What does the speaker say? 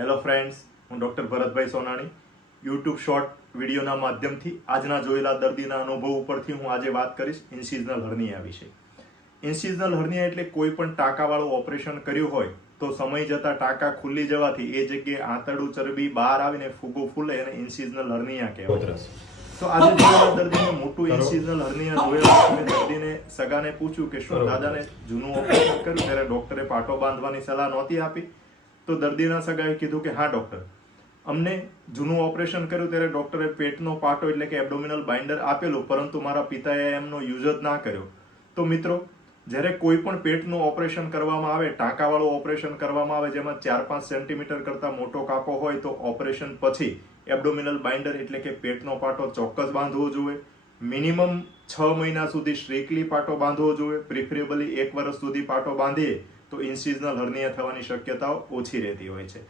Hello friends, હું doctor Bharatbhai Sonani YouTube short વિડીયોના માધ્યમથી આજના જોયેલા દર્દીના અનુભવ ઉપરથી હું આજે વાત કરીશ ઇન્સિઝનલ હર્નિયા વિશે. ઇન્સિઝનલ હર્નિયા એટલે કોઈ પણ ટાંકાવાળું ઓપરેશન કર્યું હોય તો સમય જતાં ટાંકા ખુલ્લી જવાથી એ જગ્યાએ આંતરડું ચરબી બહાર આવીને ફૂગો ફૂલે અને ઇન્સિઝનલ હર્નિયા કહેવાય. તો આજે જોયેલા દર્દીને મોટું ઇન્સિઝનલ હર્નિયા જોયેલા મેં દર્દીને સગાને પૂછ્યું કે શું દાદાને જૂનું ઓપરેશન કર્યું ત્યારે ડૉક્ટરે પાટો બાંધવાની સલાહ નહોતી આપી? તો દર્દીના સગાએ કીધું કે હા ડૉક્ટર, અમને જૂનું ઓપરેશન કર્યું ત્યારે ડૉક્ટરે પેટનો પાટો એટલે કે એબ્ડોમિનલ બાઇન્ડર આપેલું, પરંતુ મારા પિતાએ એમનો યુઝ જ ના કર્યો. તો મિત્રો, જ્યારે કોઈ પણ પેટનું ઓપરેશન કરવામાં આવે, ટાંકાવાળું ઓપરેશન કરવામાં આવે જેમાં 4-5 સેન્ટીમીટર કરતાં મોટો કાપો હોય, તો ઓપરેશન પછી એબ્ડોમિનલ બાઇન્ડર એટલે કે પેટનો પાટો ચોક્કસ બાંધવો જોઈએ. મિનિમમ 6 મહિના સુધી સ્ટ્રિક્ટલી પાટો બાંધવો જોઈએ. પ્રિફરેબલી 1 વર્ષ સુધી પાટો બાંધીએ તો ઇન્સિઝનલ હર્નિયા થવાની શક્યતાઓ ઓછી રહેતી હોય છે.